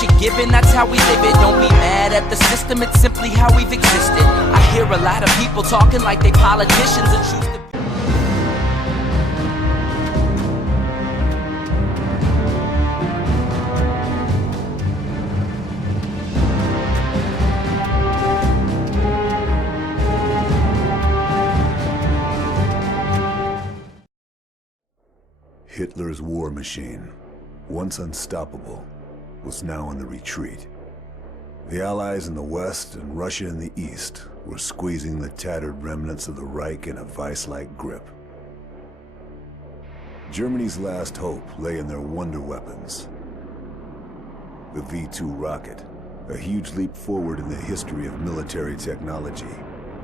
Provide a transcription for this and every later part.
what you're given, that's how we live it. Don't be mad at the system, it's simply how we've existed. I hear a lot of people talking like they politicians and choose to. Hitler's war machine, once unstoppable, was now in the retreat. The Allies in the west and Russia in the east were squeezing the tattered remnants of the Reich in a vice-like grip. Germany's last hope lay in their wonder weapons. The V-2 rocket, a huge leap forward in the history of military technology.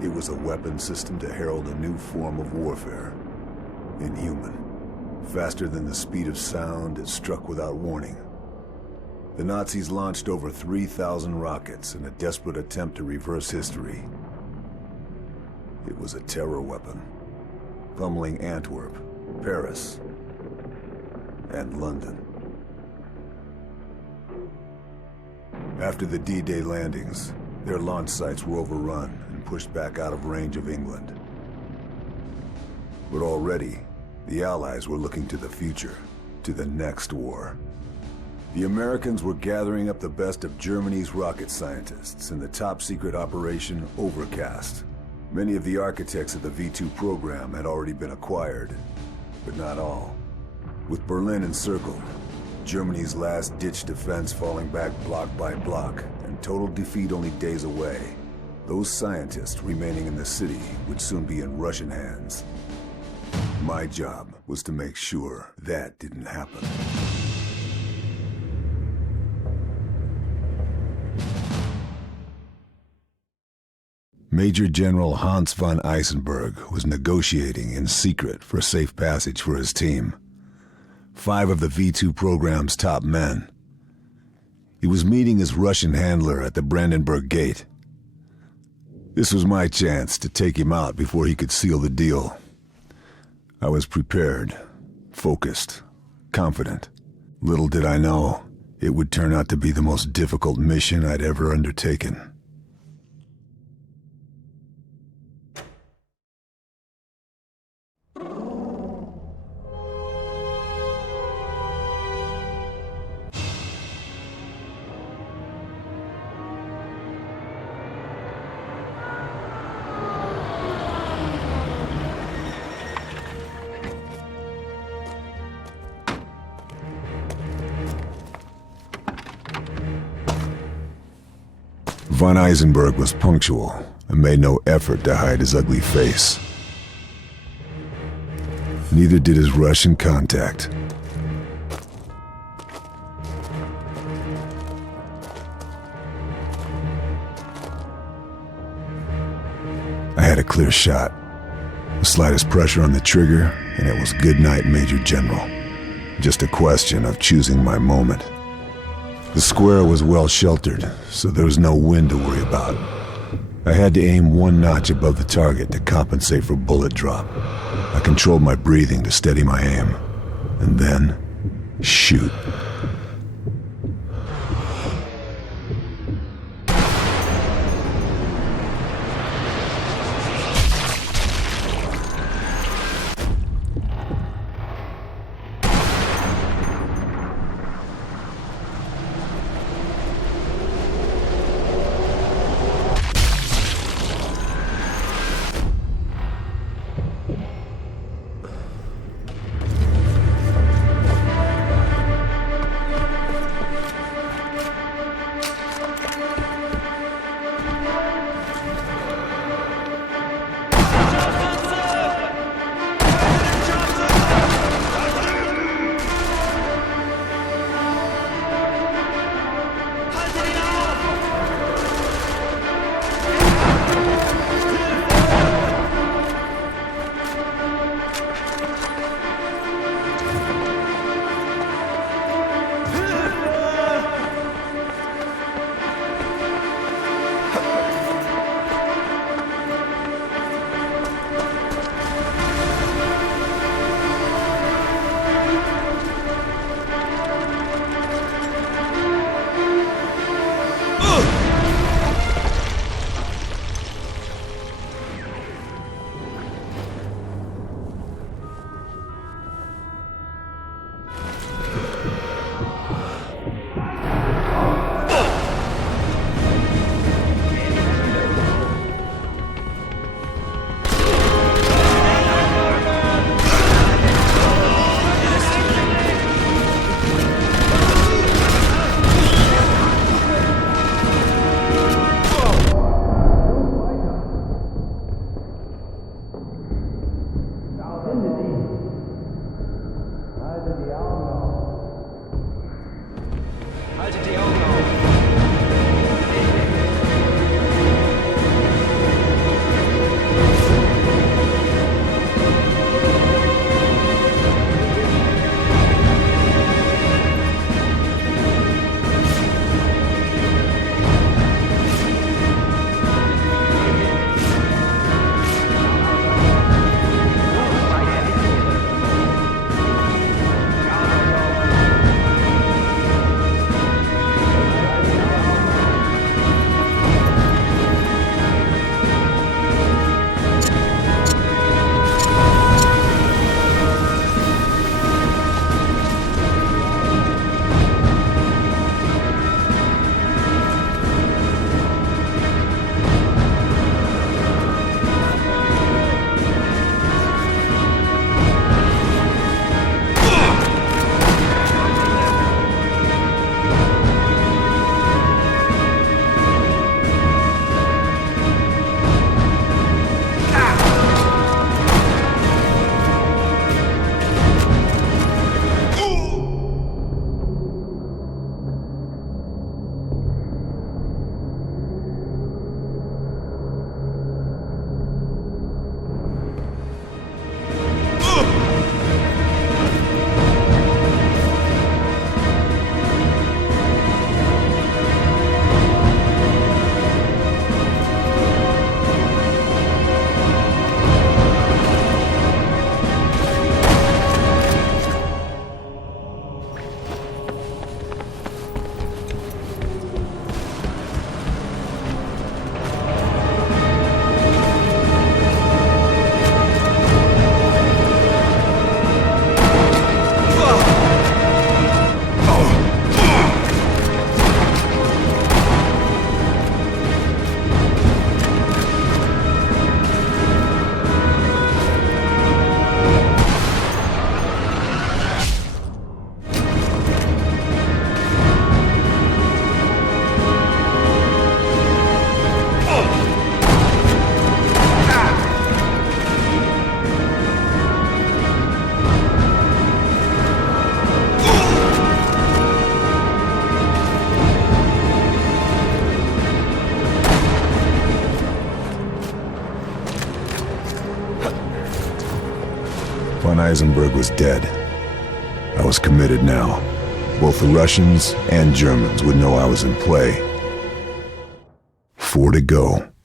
It was a weapon system to herald a new form of warfare. Inhuman. Faster than the speed of sound, it struck without warning. The Nazis launched over 3,000 rockets in a desperate attempt to reverse history. It was a terror weapon, pummeling Antwerp, Paris, and London. After the D-Day landings, their launch sites were overrun and pushed back out of range of England. But already, the Allies were looking to the future, to the next war. The Americans were gathering up the best of Germany's rocket scientists in the top-secret Operation Overcast. Many of the architects of the V-2 program had already been acquired, but not all. With Berlin encircled, Germany's last-ditch defense falling back block by block, and total defeat only days away, those scientists remaining in the city would soon be in Russian hands. My job was to make sure that didn't happen. Major General Hans von Heisenberg was negotiating in secret for safe passage for his team. 5 of the V-2 program's top men. He was meeting his Russian handler at the Brandenburg Gate. This was my chance to take him out before he could seal the deal. I was prepared, focused, confident. Little did I know, it would turn out to be the most difficult mission I'd ever undertaken. Von Heisenberg was punctual and made no effort to hide his ugly face. Neither did his Russian contact. I had a clear shot. The slightest pressure on the trigger, and it was good night, Major General. Just a question of choosing my moment. The square was well sheltered, so there was no wind to worry about. I had to aim 1 notch above the target to compensate for bullet drop. I controlled my breathing to steady my aim, and then shoot. Von Heisenberg was dead. I was committed now. Both the Russians and Germans would know I was in play. 4 to go.